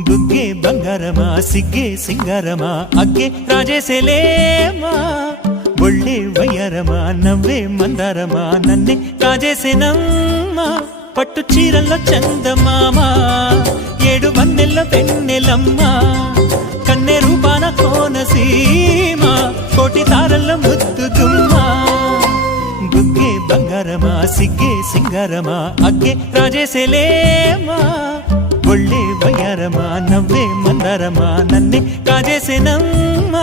బుగ్గే బంగారమా సిగ్గే సింగారమా అగ్గే రాజేసేలేమా ఒళ్ళే వయ్యారమా నవ్వే మందారమా నన్నే కాజేసేనమ్మా పట్టు చీరల్లో చందమామా ఏడు వన్నెల్ల వెన్నెలమ్మా కన్నె రూపాన కోనసీమా కోటి తారల్ల ముద్దుగుమ్మా బుగ్గే బంగారమా సిగ్గే సింగారమా అగ్గే రాజేసేలేమా ఒళ్ళే వయ్యారమా నవ్వే మందారమా నన్నే కాజేసేనమ్మా